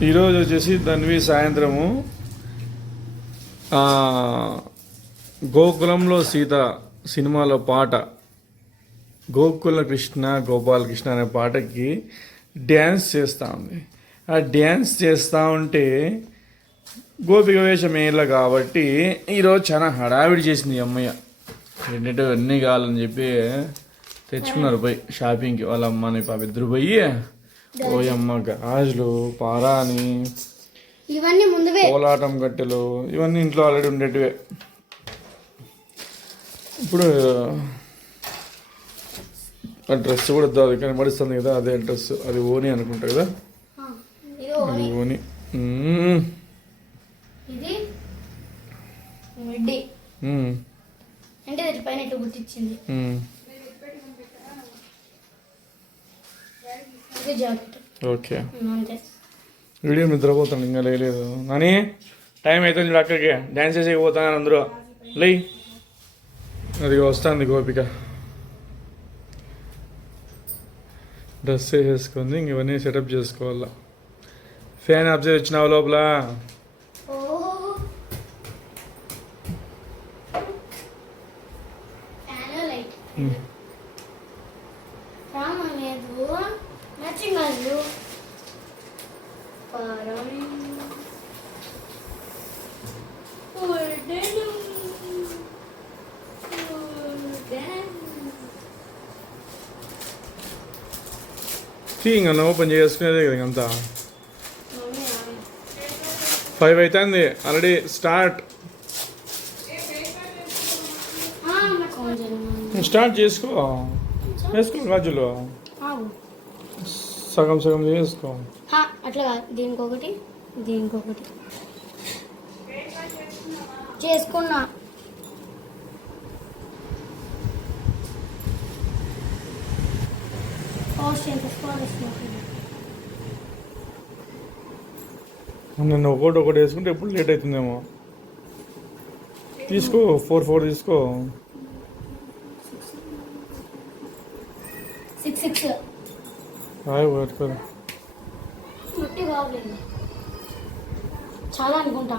ఈరోజు వచ్చేసి తన్వి సాయంత్రము. గోకులంలో సీత సినిమాలో పాట గోకుల కృష్ణ గోపాలకృష్ణ అనే పాటకి డ్యాన్స్ చేస్తూ ఉంది. ఆ డ్యాన్స్ చేస్తూ ఉంటే గోపిక వేషం వేయాలి కాబట్టి ఈరోజు చాలా హడావిడి చేసింది ఈ అమ్మయ్య. ఏంటంటే అన్నీ కావాలని చెప్పి తెచ్చుకున్నారు పోయి షాపింగ్కి వాళ్ళ అమ్మని పాప ఇద్దరు పోయి ఓయమ్మ గాజులు పారాని ఇవన్నీ ముందువే. కోలాటం కట్టెలు ఇవన్నీ ఇంట్లో ఆల్రెడీ ఉండేటివే. ఇప్పుడు ఆ డ్రెస్ కూడా దాది కనబడిస్తుంది కదా అదే డ్రెస్. అది ఓని అనుకుంటా కదా? అది ఓని. అంటే దాని పైన ఇట్లా గుర్తించింది ఇది జాకెట్ ఓకే. అంతే. వీడియో నిద్రపోతాను ఇంకా లేదు నాని టైం అవుతుంది చూడు అక్కడికి. డ్యాన్స్ చేసేకి పోతాను అందరూ. లే అది వస్తుంది గోపిక. డ్రెస్ వేసేసుకుంది ఇంక ఇవన్నీ సెటప్ చేసుకోవాలా. ఫ్యాన్ ఆఫ్ చేసి వచ్చినావు లోపల? ఓ ఫ్యాన్ లైట్ మ్మ్. రామ లేదు మ్యాచింగ్ కాదు పరం ఉడను. ఉడను. తీ ఇంకా ఓపెన్ చేసుకునేదే కదా ఆమె. ఫైవ్ అవుతుంది ఆల్రెడీ స్టార్ట్ స్టార్ట్ చేసుకో వేసుకో గాజులు. సగం సగం చేసుకో అట్లా దీనికొకటి దీనికొకటి చేసుకున్నా నన్ను ఒకటి ఒకటి వేసుకుంటే ఎప్పుడు లేట్ అవుతుందేమో. తీసుకో ఫోర్ ఫోర్ తీసుకో. సిక్స్ సిక్స్ హాయ్ పట్టుకో ముట్టి బాగలేదు చాలా అనుకుంటా.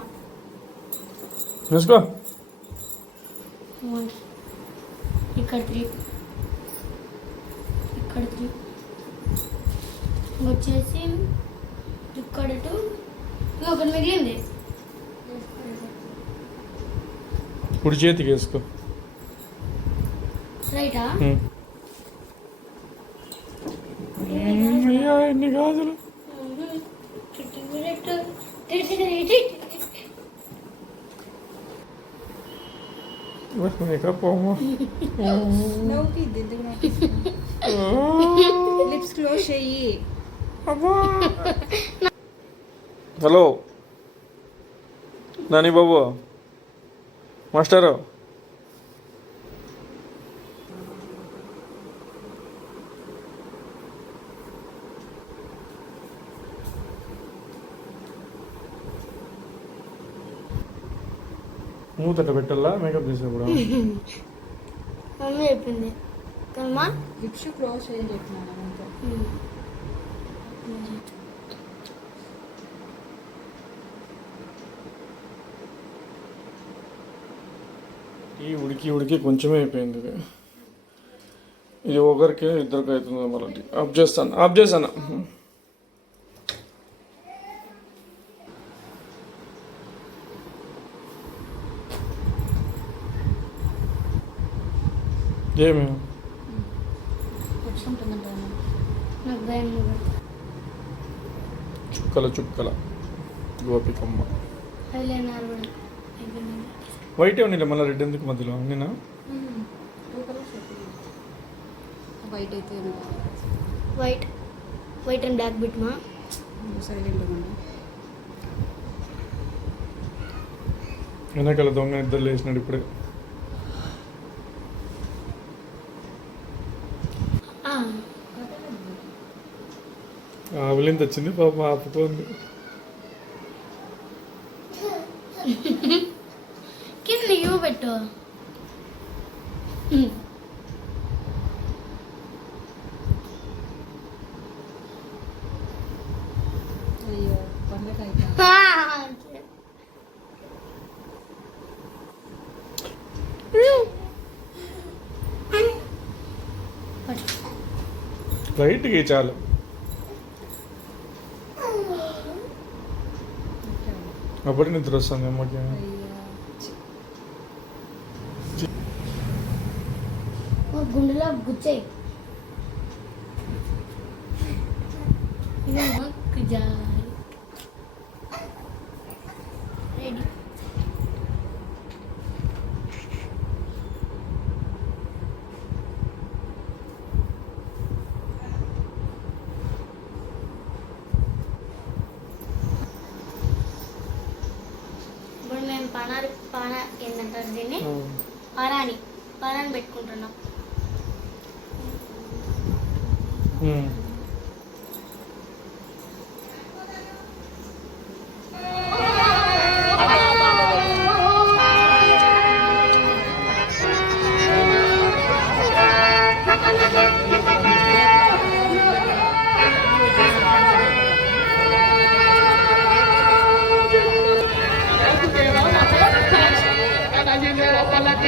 ఇక్కడ త్రీ ఇక్కడ త్రీ వచ్చేసి ఇక్కడ టూ ఇంకొకటి మిగిలింది. కుడి చేతికి వేసుకో. రైటా? ఉమ్. ఉమ్, అయ్యా, ఎన్ని గాజులు? మేకప్ అమ్మా. నవ్వుకి దిద్దుకు లిప్స్ క్లోజ్ చెయ్యి అబ్బా. హలో. నాని బాబు. మాస్టరు. మూతట పెట్టాలా? మేకప్ చేసినప్పుడు మమ్మీ చెప్పింది. కమ్మా లిప్స్ క్లోజ్ చేయని చెప్పినాను అంతే ఈ ఉడికి ఉడికి కొంచెమే అయిపోయింది ఇది ఇది ఒకరికి ఇద్దరికి అవుతుంది మళ్ళీ ఆఫ్ చేస్తాను ఆఫ్ చేస్తాను ఏమి చుక్కల చుక్కల గోపికమ్మ. వైట్ ఏమన్నా మళ్ళీ రెడ్ ఎందుకు మధ్యలో? నేనా వైట్. అయితే white white and black bit మా వెనకాల దొంగ ఇద్దరు లేచినాడు ఇప్పుడే. ఆవులింత వచ్చింది పాప ఆపుకోండి కింద యూ పెట్టు. అయ్యో ఆమ్లెట్ అయితే లైట్గా చాలు. అప్పుడు నిద్ర వస్తుంది అమ్మకి గుండెలో గుచ్చాయి పనారి పాన ఏంటంటారు దీన్ని? పారాని పారాని పెట్టుకుంటున్నాం.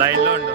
లైన్లో ఉండు.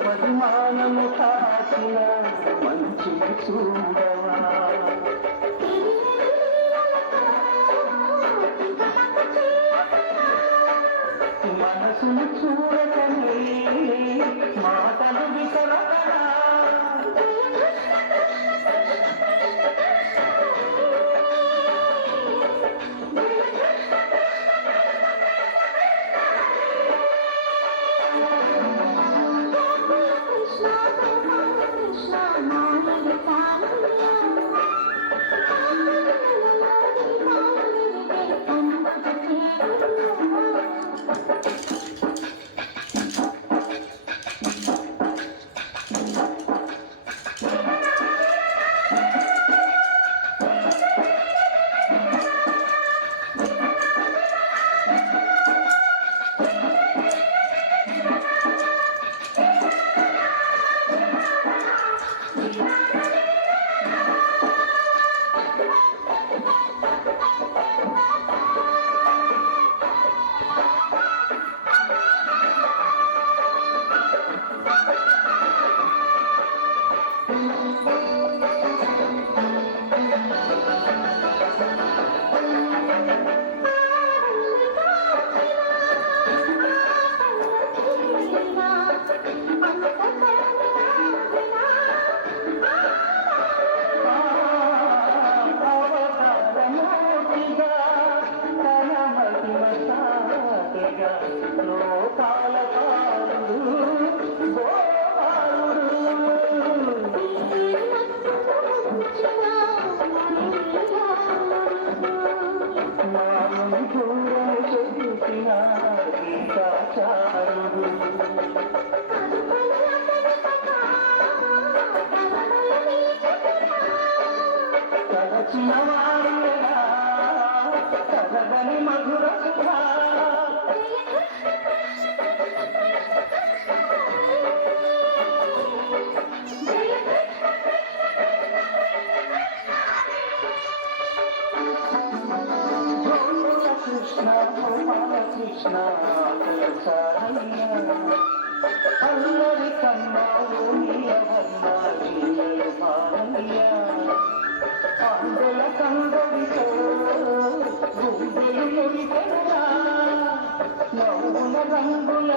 పరిమాణము కాచిన మంచి చూడవా? మనసును చూడకనే మాటలు విసరగరా Música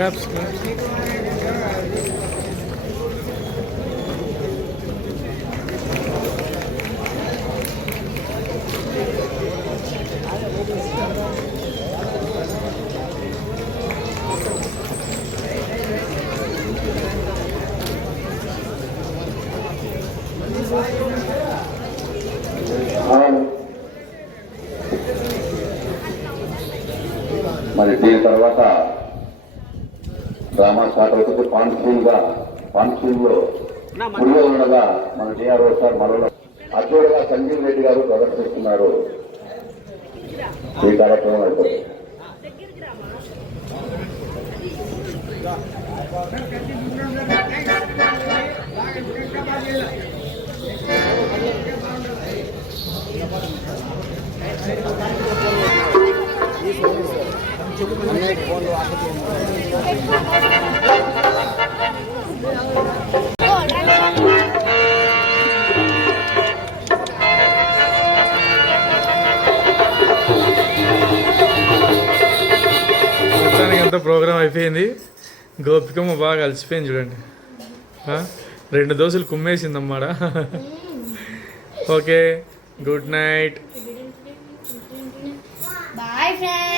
subscribe. పాన్సీన్లో ఉండగా మన టీఆర్ఓ సార్ మనలో అధ్యక్షుడుగా సంజీవ్ రెడ్డి గారు ప్రదర్శిస్తున్నారు. ఈ కార్యక్రమం అయిపోతుంది. మొత్తానికి అంతా ప్రోగ్రామ్ అయిపోయింది గోపికమ్మ బాగా అలసిపోయింది చూడండి? రెండు దోశలు కుమ్మేసిందమ్మాడ okay good night. Good night.